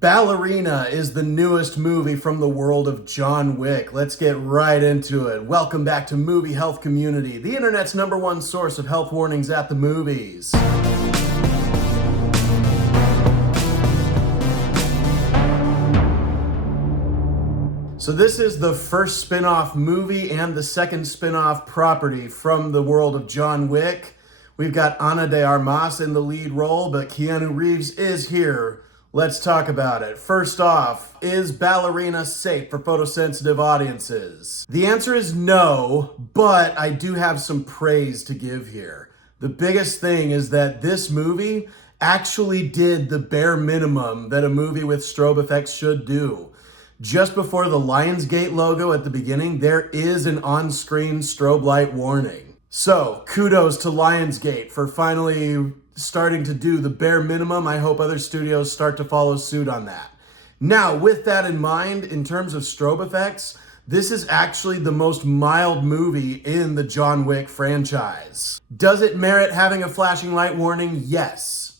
Ballerina is the newest movie from the world of John Wick. Let's get right into it. Welcome back to Movie Health Community, the internet's #1 source of health warnings at the movies. So this is the first spin-off movie and the second spin-off property from the world of John Wick. We've got Ana de Armas in the lead role, but Keanu Reeves is here. Let's talk about it. First off, is Ballerina safe for photosensitive audiences? The answer is no, but I do have some praise to give here. The biggest thing is that this movie actually did the bare minimum that a movie with strobe effects should do. Just before the Lionsgate logo at the beginning, there is an on-screen strobe light warning. So, kudos to Lionsgate for finally starting to do the bare minimum. I hope other studios start to follow suit on that. Now, with that in mind, in terms of strobe effects, this is actually the most mild movie in the John Wick franchise. Does it merit having a flashing light warning? Yes.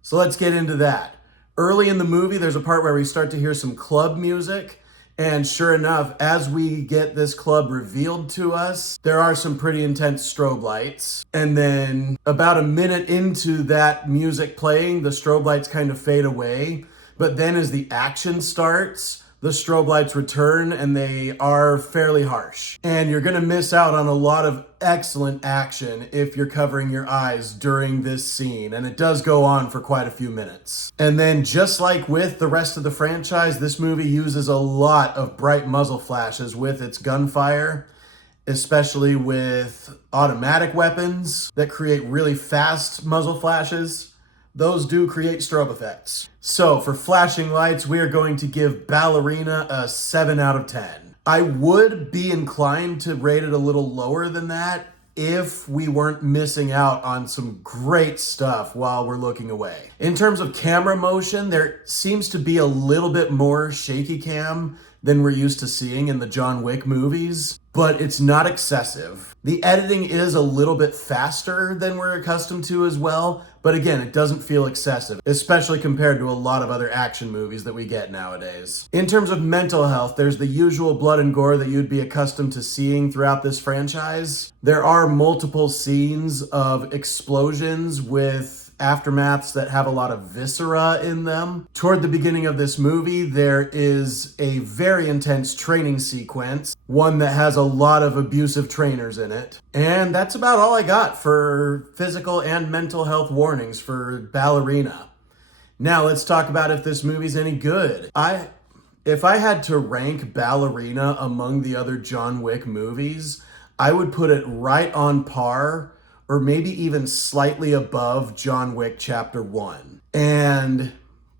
So let's get into that. Early in the movie, there's a part where we start to hear some club music. And sure enough, as we get this club revealed to us, there are some pretty intense strobe lights. And then about a minute into that music playing, the strobe lights kind of fade away. But then as the action starts, the strobe lights return and they are fairly harsh. And you're gonna miss out on a lot of excellent action if you're covering your eyes during this scene. And it does go on for quite a few minutes. And then just like with the rest of the franchise, this movie uses a lot of bright muzzle flashes with its gunfire, especially with automatic weapons that create really fast muzzle flashes. Those do create strobe effects. So for flashing lights, we are going to give Ballerina a 7 out of 10. I would be inclined to rate it a little lower than that if we weren't missing out on some great stuff while we're looking away. In terms of camera motion, there seems to be a little bit more shaky cam than we're used to seeing in the John Wick movies, but it's not excessive. The editing is a little bit faster than we're accustomed to as well, but again, it doesn't feel excessive, especially compared to a lot of other action movies that we get nowadays. In terms of mental health, there's the usual blood and gore that you'd be accustomed to seeing throughout this franchise. There are multiple scenes of explosions with aftermaths that have a lot of viscera in them. Toward the beginning of this movie, there is a very intense training sequence, one that has a lot of abusive trainers in it. And that's about all I got for physical and mental health warnings for Ballerina. Now let's talk about if this movie's any good. If I had to rank Ballerina among the other John Wick movies, I would put it right on par or maybe even slightly above John Wick Chapter 1. And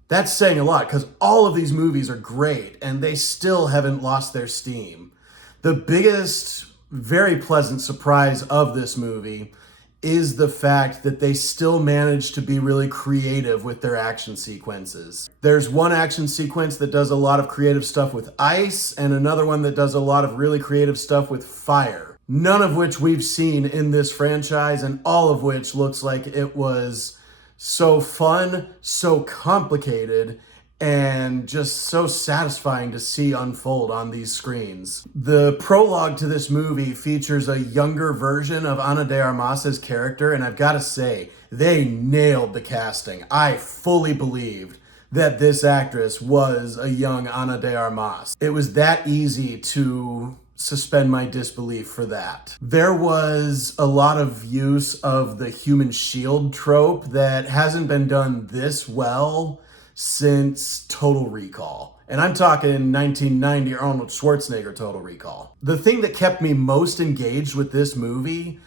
that's saying a lot because all of these movies are great and they still haven't lost their steam. The biggest, very pleasant surprise of this movie is the fact that they still manage to be really creative with their action sequences. There's one action sequence that does a lot of creative stuff with ice and another one that does a lot of really creative stuff with fire. None of which we've seen in this franchise, and all of which looks like it was so fun, so complicated, and just so satisfying to see unfold on these screens. The prologue to this movie features a younger version of Ana de Armas' character, and I've got to say, they nailed the casting. I fully believed that this actress was a young Ana de Armas. It was that easy to suspend my disbelief for that. There was a lot of use of the human shield trope that hasn't been done this well since Total Recall. And I'm talking 1990 Arnold Schwarzenegger Total Recall. The thing that kept me most engaged with this movie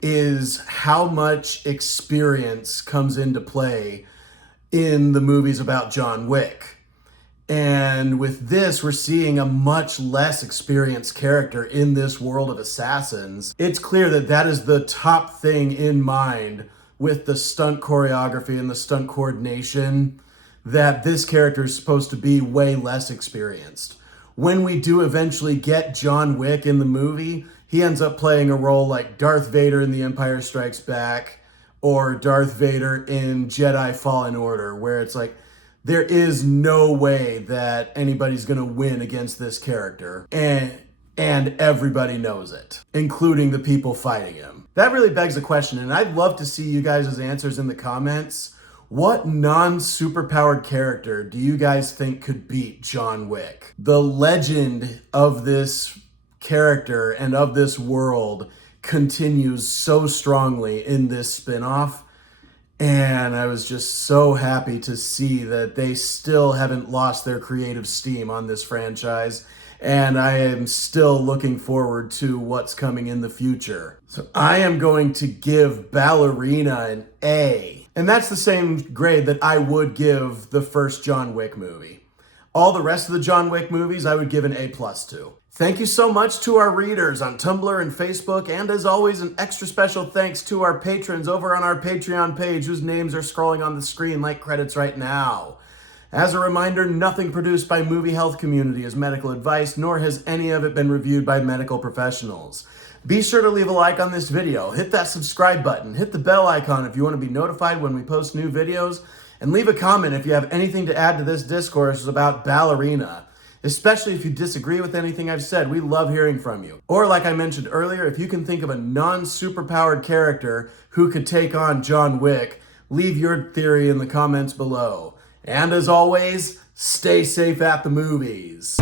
is how much experience comes into play in the movies about John Wick. And with this, we're seeing a much less experienced character in this world of assassins. It's clear that that is the top thing in mind with the stunt choreography and the stunt coordination, that this character is supposed to be way less experienced. When we do eventually get John Wick in the movie, he ends up playing a role like Darth Vader in The Empire Strikes Back or Darth Vader in Jedi Fallen Order, where it's like, there is no way that anybody's going to win against this character. And everybody knows it, including the people fighting him. That really begs a question, and I'd love to see you guys' answers in the comments. What non-superpowered character do you guys think could beat John Wick? The legend of this character and of this world continues so strongly in this spin-off. And I was just so happy to see that they still haven't lost their creative steam on this franchise. And I am still looking forward to what's coming in the future. So I am going to give Ballerina an A. And that's the same grade that I would give the first John Wick movie. All the rest of the John Wick movies I would give an A+ to. Thank you so much to our readers on Tumblr and Facebook, and as always, an extra special thanks to our patrons over on our Patreon page whose names are scrolling on the screen like credits right now. As a reminder, nothing produced by Movie Health Community is medical advice, nor has any of it been reviewed by medical professionals. Be sure to leave a like on this video, hit that subscribe button, hit the bell icon if you want to be notified when we post new videos, and leave a comment if you have anything to add to this discourse about Ballerina. Especially if you disagree with anything I've said, we love hearing from you. Or like I mentioned earlier, if you can think of a non-superpowered character who could take on John Wick, leave your theory in the comments below. And as always, stay safe at the movies.